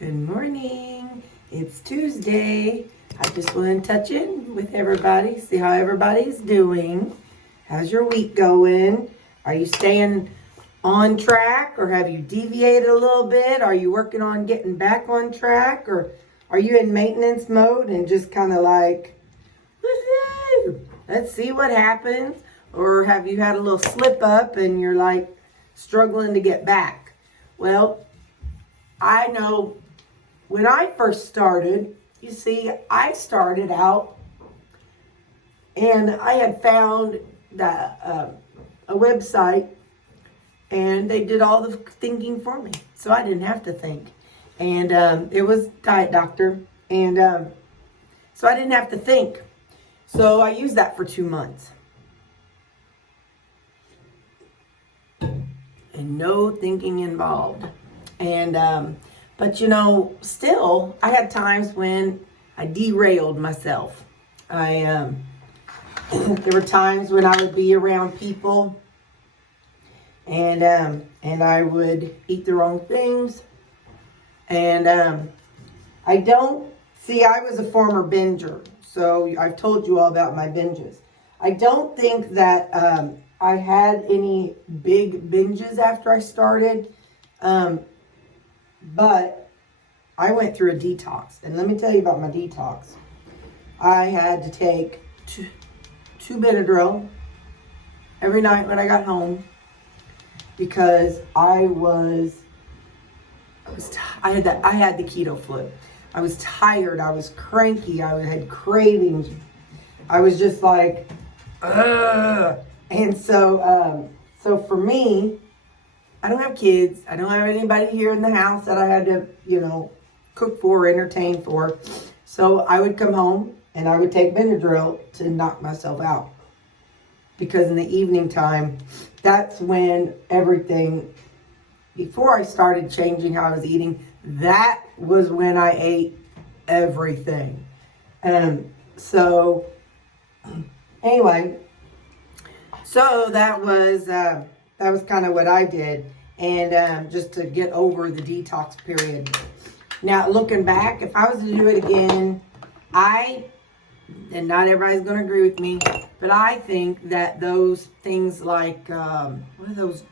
Good morning. It's Tuesday. I just want to touch in with everybody, see how everybody's doing. How's your week going? Are you staying on track or have you deviated a little bit? Are you working on getting back on track or are you in maintenance mode and just kind of like, woohoo, let's see what happens? Or have you had a little slip up and you're like struggling to get back? Well, I know when I first started, you see, I started out and I had found that a website and they did all the thinking for me. So I didn't have to think. And it was Diet Doctor. And so I didn't have to think. So I used that for 2 months. And no thinking involved. And but you know, still, I had times when I derailed myself. There were times when I would be around people, and I would eat the wrong things. And I was a former binger, so I've told you all about my binges. I don't think that I had any big binges after I started. But I went through a detox. And let me tell you about my detox. I had to take two Benadryl every night when I got home because I had the keto flu. I was tired. I was cranky. I had cravings. I was just like, ugh. And so for me, I don't have kids. I don't have anybody here in the house that I had to, cook for, entertain for. So I would come home and I would take Benadryl to knock myself out. Because in the evening time, that's when everything, before I started changing how I was eating, that was when I ate everything. So anyway, so that was kind of what I did, and just to get over the detox period. Now, looking back, if I was to do it again, and not everybody's going to agree with me, but I think that those things like, what are those?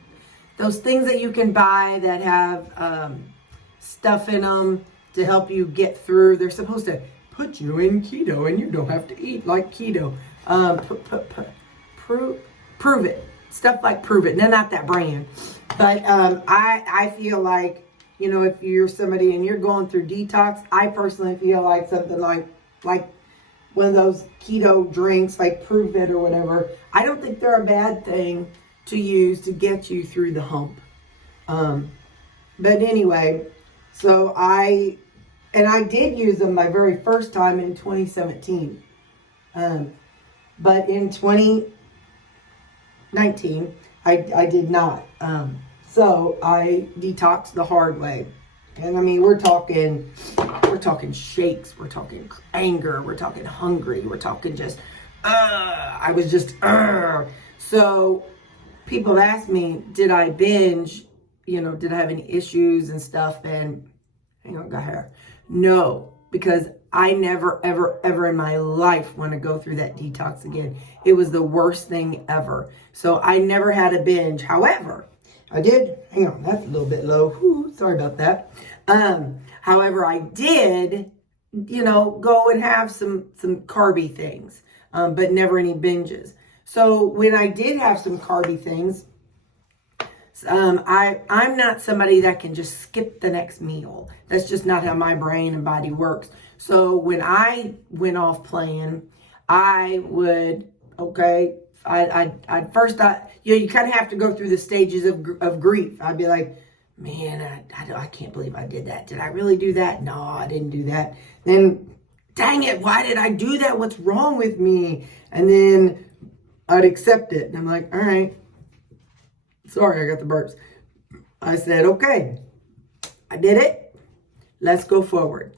Those things that you can buy that have stuff in them to help you get through. They're supposed to put you in keto, and you don't have to eat like keto. Prove it. Stuff like Prove It. They're not that brand. But I feel like, if you're somebody and you're going through detox, I personally feel like something like one of those keto drinks, like Prove It or whatever. I don't think they're a bad thing to use to get you through the hump. But anyway, so I did use them my very first time in 2017. But in 2019, I did not. So I detoxed the hard way. And I mean, we're talking shakes, we're talking anger, we're talking hungry, we're talking just, I was just, So people ask me, did I binge? Did I have any issues and stuff? And hang on, got hair. No, because I never, ever, ever in my life want to go through that detox again. It was the worst thing ever. So I never had a binge. However, I did, hang on, that's a little bit low. Whew, sorry about that. However, I did, go and have some carby things, but never any binges. So when I did have some carby things, I'm not somebody that can just skip the next meal. That's just not how my brain and body works. So when I went off plan, I would, you kind of have to go through the stages of grief. I'd be like, man, I can't believe I did that. Did I really do that? No, I didn't do that. Then, dang it, why did I do that? What's wrong with me? And then I'd accept it. And I'm like, all right. Sorry, I got the burps. I said, okay, I did it. Let's go forward.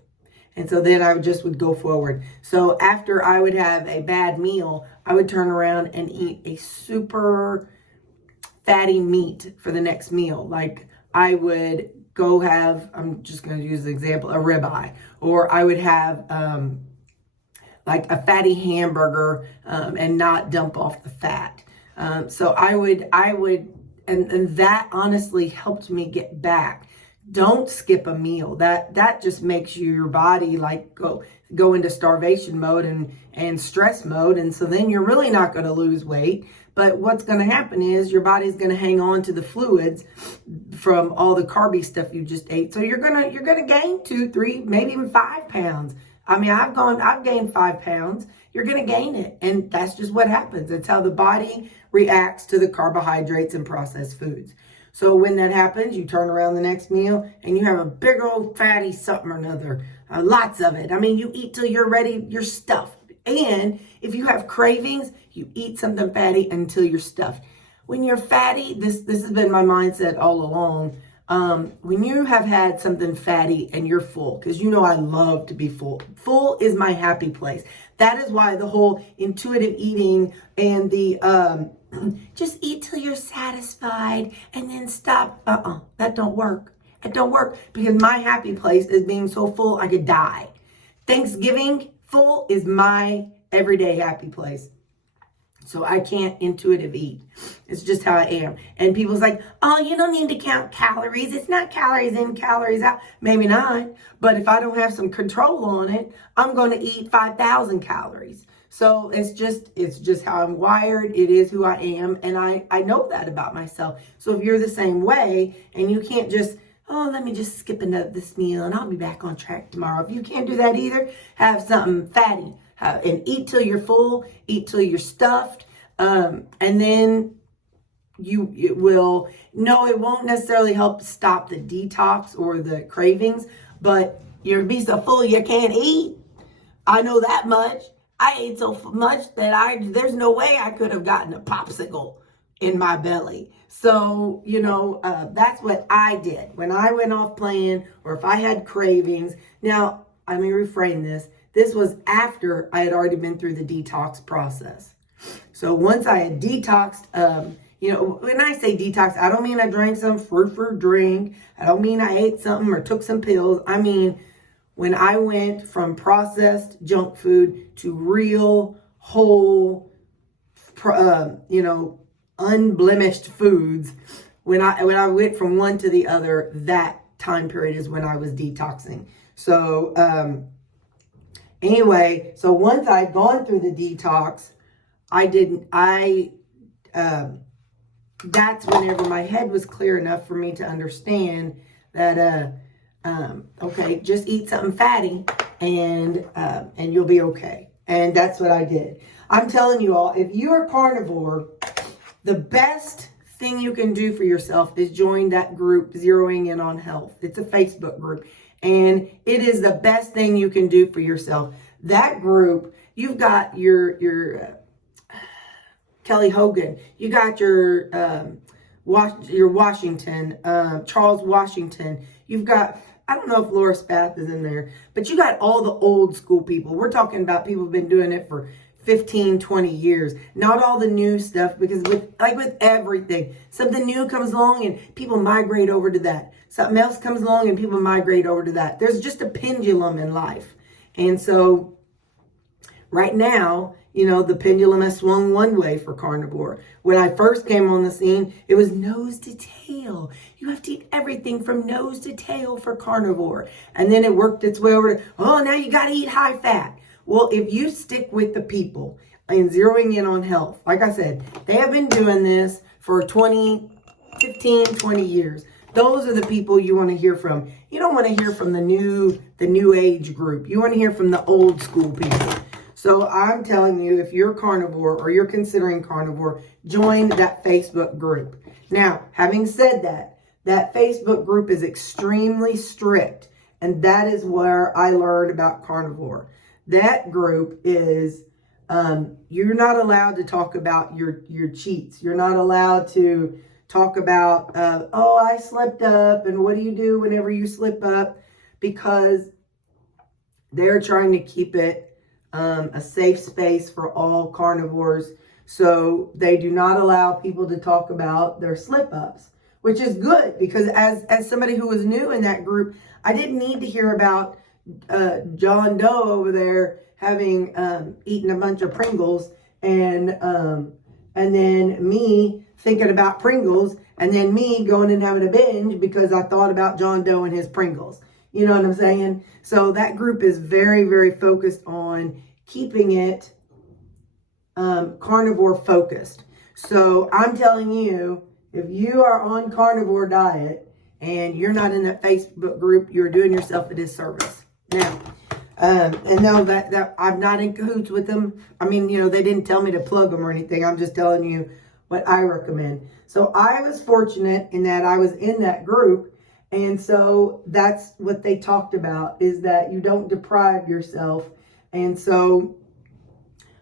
And so then I would go forward. So after I would have a bad meal, I would turn around and eat a super fatty meat for the next meal. Like I would go have, I'm just going to use the example, a ribeye, or I would have like a fatty hamburger and not dump off the fat. So I would, and that honestly helped me get back. Don't skip a meal. That just makes your body like go into starvation mode and stress mode. And so then you're really not going to lose weight. But what's going to happen is your body's going to hang on to the fluids from all the carby stuff you just ate. So you're gonna gain 2, 3, maybe even 5 pounds. I mean, I've gained 5 pounds. You're going to gain it. And that's just what happens. It's how the body reacts to the carbohydrates and processed foods. So when that happens, you turn around the next meal and you have a big old fatty something or another. Lots of it. I mean, you eat till you're ready, you're stuffed. And if you have cravings, you eat something fatty until you're stuffed. When you're fatty, this has been my mindset all along. When you have had something fatty and you're full, because you know I love to be full. Full is my happy place. That is why the whole intuitive eating and the just eat till you're satisfied and then stop. That don't work. It don't work because my happy place is being so full I could die. Thanksgiving full is my everyday happy place. So I can't intuitive eat. It's just how I am. And people's like, oh, you don't need to count calories. It's not calories in, calories out. Maybe not. But if I don't have some control on it, I'm going to eat 5,000 calories. So it's just how I'm wired. It is who I am. And I know that about myself. So if you're the same way and you can't just, oh, let me just skip this meal and I'll be back on track tomorrow. If you can't do that either, have something fatty. And eat till you're full, eat till you're stuffed, and then it won't necessarily help stop the detox or the cravings, but you'll be so full you can't eat. I know that much. I ate so much that there's no way I could have gotten a popsicle in my belly. So, that's what I did when I went off plan or if I had cravings. Now, let me reframe this. This was after I had already been through the detox process. So once I had detoxed, when I say detox, I don't mean I drank some fruit drink. I don't mean I ate something or took some pills. I mean, when I went from processed junk food to real, whole, unblemished foods, when I went from one to the other, that time period is when I was detoxing. So, anyway, so once I'd gone through the detox, that's whenever my head was clear enough for me to understand that, okay, just eat something fatty and you'll be okay. And that's what I did. I'm telling you all, if you're a carnivore, the best thing you can do for yourself is join that group, Zeroing In on Health. It's a Facebook group. And it is the best thing you can do for yourself. That group, you've got your Kelly Hogan, you got your Washington, Charles Washington. You've got, I don't know if Laura Spath is in there, but you got all the old school people. We're talking about people who've been doing it for 15, 20 years. Not all the new stuff, because with everything, something new comes along and people migrate over to that. Something else comes along and people migrate over to that. There's just a pendulum in life. And so right now, the pendulum has swung one way for carnivore. When I first came on the scene, it was nose to tail. You have to eat everything from nose to tail for carnivore. And then it worked its way over to, now you got to eat high fat. Well, if you stick with the people and Zeroing In on Health, like I said, they have been doing this for 15, 20 years. Those are the people you want to hear from. You don't want to hear from the new age group. You want to hear from the old school people. So I'm telling you, if you're carnivore or you're considering carnivore, join that Facebook group. Now, having said that Facebook group is extremely strict, and that is where I learned about carnivore. That group is, you're not allowed to talk about your cheats. You're not allowed to talk about, I slipped up, and what do you do whenever you slip up? Because they're trying to keep it a safe space for all carnivores. So they do not allow people to talk about their slip-ups. which is good because as somebody who was new in that group, I didn't need to hear about John Doe over there having eaten a bunch of Pringles and then me thinking about Pringles and then me going and having a binge because I thought about John Doe and his Pringles. You know what I'm saying? So that group is very, very focused on keeping it carnivore focused. So I'm telling you, if you are on carnivore diet and you're not in that Facebook group, you're doing yourself a disservice. Now, and no, that I'm not in cahoots with them. I mean, you know, they didn't tell me to plug them or anything. I'm just telling you what I recommend. So I was fortunate in that I was in that group. And so that's what they talked about, is that you don't deprive yourself. And so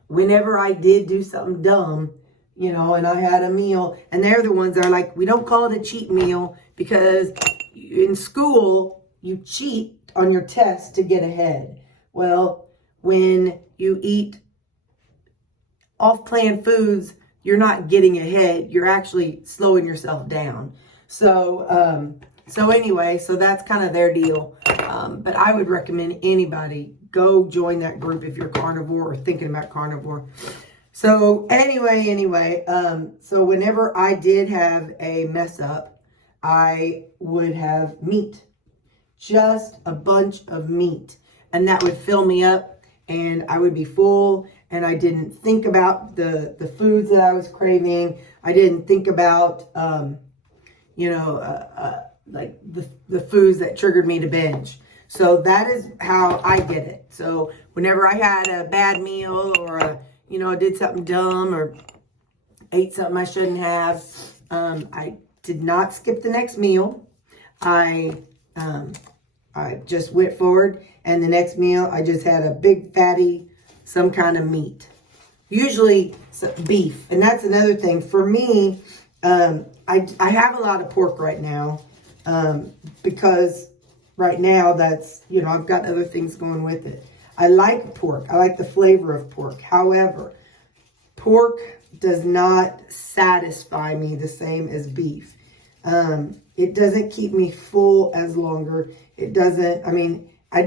whenever I did do something dumb, you know, and I had a meal, and they're the ones that are like, we don't call it a cheat meal because in school, you cheat on your test to get ahead. Well, when you eat off-plan foods, you're not getting ahead. You're actually slowing yourself down. So, anyway, so that's kind of their deal. But I would recommend anybody go join that group if you're carnivore or thinking about carnivore. So anyway, so whenever I did have a mess up, I would have meat, just a bunch of meat, and that would fill me up and I would be full, and I didn't think about the foods that I was craving. I didn't think about, like the foods that triggered me to binge. So that is how I did it. So whenever I had a bad meal or I did something dumb or ate something I shouldn't have, I did not skip the next meal. I just went forward, and the next meal I just had a big fatty, some kind of meat, usually beef. And that's another thing for me. I have a lot of pork right now because right now that's, I've got other things going with it. I like pork. I like the flavor of pork. However, pork does not satisfy me the same as beef. It doesn't keep me full as longer. It doesn't, I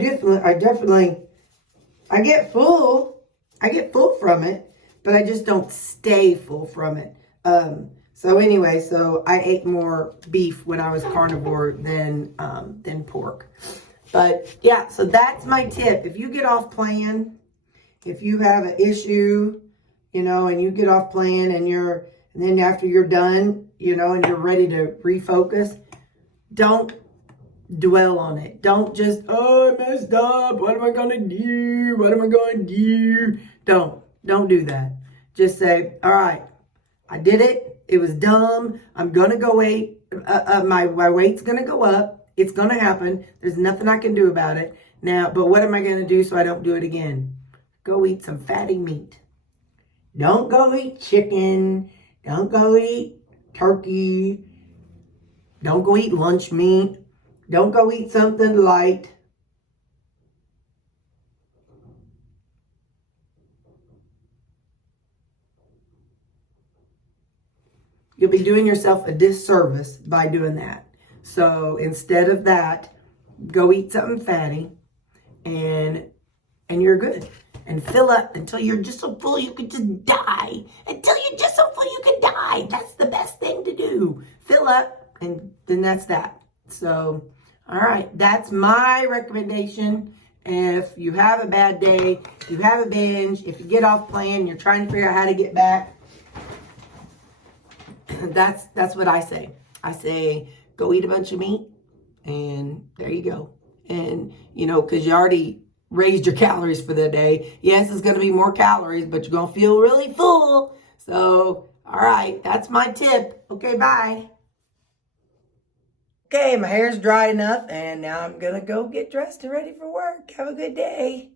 get full. I get full from it, but I just don't stay full from it. So anyway, so I ate more beef when I was carnivore than pork. But yeah, so that's my tip. If you get off plan, if you have an issue, and you get off plan and then after you're done, and you're ready to refocus, don't dwell on it. Don't just, I messed up. What am I going to do? What am I going to do? Don't do that. Just say, all right, I did it. It was dumb. I'm going to go wait. My weight's going to go up. It's going to happen. There's nothing I can do about it. Now, but what am I going to do so I don't do it again? Go eat some fatty meat. Don't go eat chicken. Don't go eat turkey. Don't go eat lunch meat. Don't go eat something light. You'll be doing yourself a disservice by doing that. So instead of that, go eat something fatty and you're good. And fill up until you're just so full you could just die. Until you're just so full you can die. That's the best thing to do. Fill up, and then that's that. So, all right, that's my recommendation. If you have a bad day, if you have a binge, if you get off plan, you're trying to figure out how to get back, that's what I say. I say, go eat a bunch of meat, and there you go. And, because you already raised your calories for the day. Yes, it's going to be more calories, but you're going to feel really full. So, all right, that's my tip. Okay, bye. Okay, my hair's dry enough, and now I'm going to go get dressed and ready for work. Have a good day.